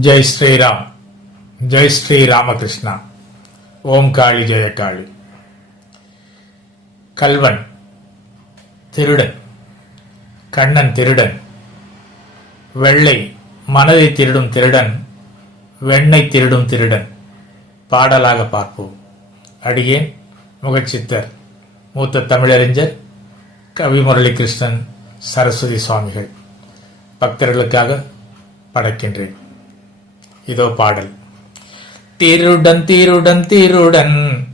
ஜெய் ஸ்ரீராம் ஜெய் ஸ்ரீ ராமகிருஷ்ணா ஓம் காளி ஜெய காளி கல்வன் திருடன். கண்ணன் திருடன். வெள்ளை மனதை திருடும் திருடன். வெண்ணை திருடும் திருடன். பாடலாக பார்ப்போம். அடியேன் முகச்சித்தர். மூத்த தமிழறிஞர் கவி முரளிகிருஷ்ணன் சரஸ்வதி சுவாமிகள். பக்தர்களுக்காக படைக்கின்றேன். இதோ பாடல். திருடன் திருடன் திருடன்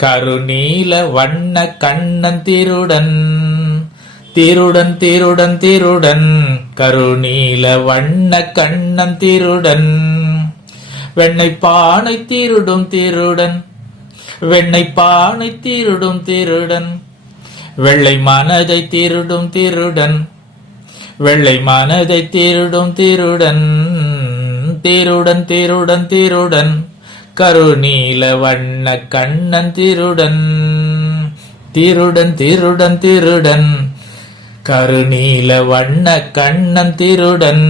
கருநீல வண்ண கண்ணன் திருடன். திருடன் திருடன் திருடன் கருநீல வண்ண கண்ணன் திருடன். வெண்ணை பானை திருடும் திருடன் வெண்ணை பானை திருடும் திருடன். வெள்ளை மனதை திருடும் திருடன் வெள்ளை மனதை திருடும் திருடன். தேருடன் தேருடன் தேருடன் கருநீல வண்ண கண்ணன் திருடன் திருடன் திருடன் திருடன் கருநீல வண்ண கண்ணன் திருடன்.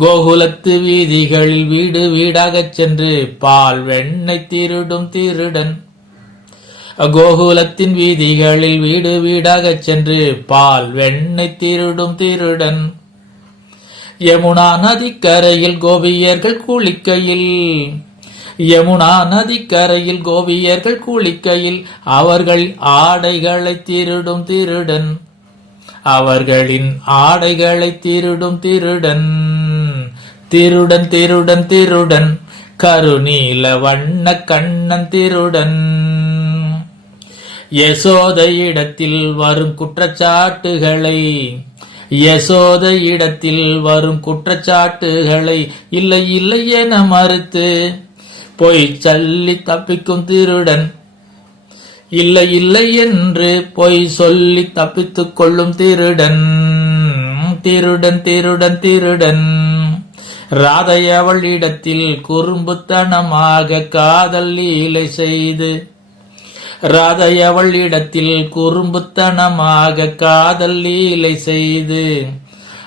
கோகுலத்து வீதிகளில் வீடு வீடாகச் சென்று பால் வெண்ணை திருடும் திருடன் கோகுலத்தின் வீதிகளில் வீடு வீடாகச் சென்று பால் வெண்ணை திருடும் திருடன். யமுனா நதிக்கரையில் கோபியர்கள் குளிக்கையில். யமுனா நதிக்கரையில் கோபியர்கள் குளிக்கையில். அவர்கள் ஆடைகளை திருடும் திருடன். அவர்களின் ஆடைகளை திருடும் திருடன். திருடன் திருடன் திருடன். கருநீல வண்ண கண்ணன் திருடன். யசோத இடத்தில் வரும் குற்றச்சாட்டுகளை யசோத இடத்தில் வரும் குற்றச்சாட்டுகளை இல்லை இல்லை என மறுத்து பொய் சல்லி தப்பிக்கும் திருடன். இல்லை இல்லை என்று பொய் சொல்லி தப்பித்துக் கொள்ளும் திருடன். திருடன் திருடன் திருடன். ராதையவள் இடத்தில் குறும்புத்தனமாக காதல் லீலை செய்து ராதை அவள் இடத்தில் குறும்புத்தனமாக காதல் லீலை செய்து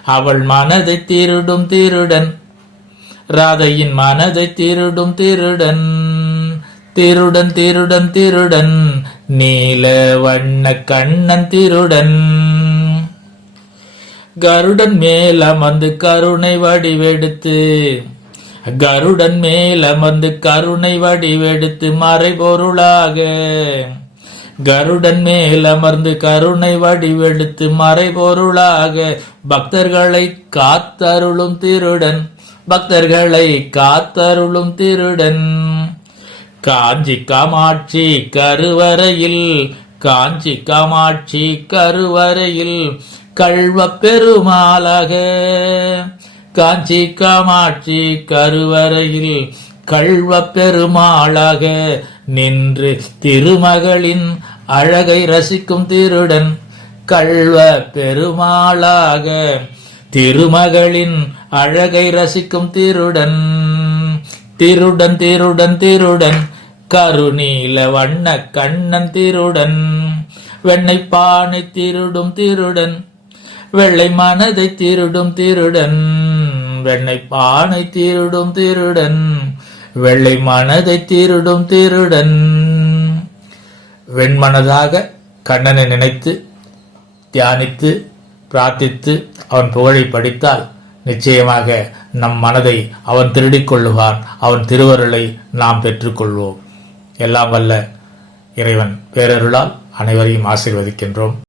அவள் மனதை திருடும் திருடன் ராதையின் மனதை திருடும் திருடன் திருடன் திருடன் திருடன் நீல வண்ண கண்ணன் திருடன். கருடன் மேல் அமர்ந்து கருணை வடிவெடுத்து கருடன் மேல் அமர்ந்து கருணை வடிவெடுத்து மறைபொருளாக. கருடன் மேல் அமர்ந்து கருணை வடிவெடுத்து மறைபொருளாக. பக்தர்களை காத்தருளும் திருடன் பக்தர்களை காத்தருளும் திருடன். காஞ்சி காமாட்சி கருவறையில் காஞ்சி காமாட்சி கருவறையில் கல்வ பெருமாளாக. காஞ்சி காமாட்சி கருவறையில் கள்வ பெருமாளாக நின்று திருமகளின் அழகை ரசிக்கும் திருடன் கள்வ பெருமாளாக திருமகளின் அழகை ரசிக்கும் திருடன். திருடன் திருடன் திருடன் கருநீல வண்ண கண்ணன் திருடன். வெண்ணை பானை திருடும் திருடன் வெள்ளை மனதை திருடும் திருடன். வெண்ணை பானை திருடும் திருடன் வெள்ளை மனதை திருடும் திருடன். வெண்மனதாக கண்ணனை நினைத்து தியானித்து பிரார்த்தித்து அவன் புகழை படித்தால் நிச்சயமாக நம் மனதை அவன் திருடிக் கொள்ளுவான். அவன் திருவருளை நாம் பெற்றுக்கொள்வோம் எல்லாம் வல்ல இறைவன் பேரருளால் அனைவரையும் ஆசீர்வதிக்கின்றோம்.